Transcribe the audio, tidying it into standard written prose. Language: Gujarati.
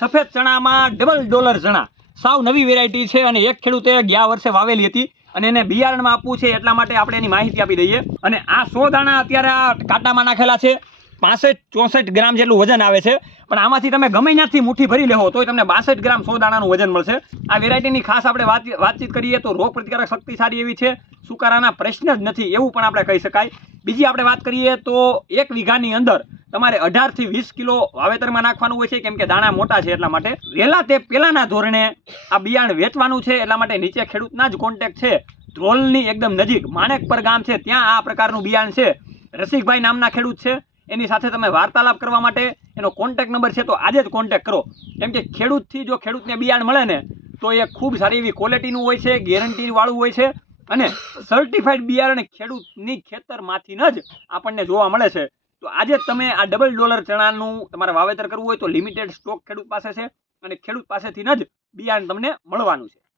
સફેદ ચણામાં ડબલ ડોલર ચણા સાવ નવી વેરાયટી છે અને એક ખેડૂતે ગયા વર્ષે વાવેલી હતી અને એને બિયારણમાં આપવું છે એટલા માટે આપણે એની માહિતી આપી દઈએ. અને આ 100 દાણા અત્યારે આ કાંટામાં નાખેલા છે. 65-64 ગ્રામ જેટલું વજન આવે છે, પણ આમાંથી તમે ગમે ત્યાંથી મુઠ્ઠી ભરી લેવો તોય તમને 62 ગ્રામ 100 દાણાનું વજન મળશે. આ વેરાયટીની ખાસ આપણે વાતચીત કરીએ તો રોગ પ્રતિકારક શક્તિ સારી એવી છે, સુકારાના પ્રશ્ન જ નથી એવું પણ આપણે કહી શકાય. બીજી આપણે વાત કરીએ તો 1 વીઘાની અંદર તમારે 18 થી 20 કિલો વાવેતરમાં નાખવાનું હોય છે, કેમ કે દાણા મોટા છે એટલા માટે. વહેલા તે પહેલાના ધોરણે આ બિયારણ વેચવાનું છે એટલા માટે નીચે ખેડૂતના જ કોન્ટેક્ટ છે. ધ્રોલની એકદમ નજીક માણેકપર ગામ છે, ત્યાં આ પ્રકારનું બિયારણ છે. રસિકભાઈ નામના ખેડૂત છે, એની સાથે તમે વાર્તાલાપ કરવા માટે એનો કોન્ટેક્ટ નંબર છે તો આજે જ કોન્ટેક્ટ કરો. કેમ કે ખેડૂતથી જો ખેડૂતને બિયારણ મળે ને તો એ ખૂબ સારી એવી ક્વોલિટીનું હોય છે, ગેરંટીવાળું હોય છે અને સર્ટિફાઈડ બિયારણ ખેડૂતની ખેતરમાંથી જ આપણને જોવા મળે છે. તો આજે જ તમે આ ડબલ ડોલર ચણાનું તમારે વાવેતર કરવું હોય તો લિમિટેડ સ્ટોક ખેડૂત પાસે છે અને ખેડૂત પાસેથી જ બિયારણ તમને મળવાનું છે.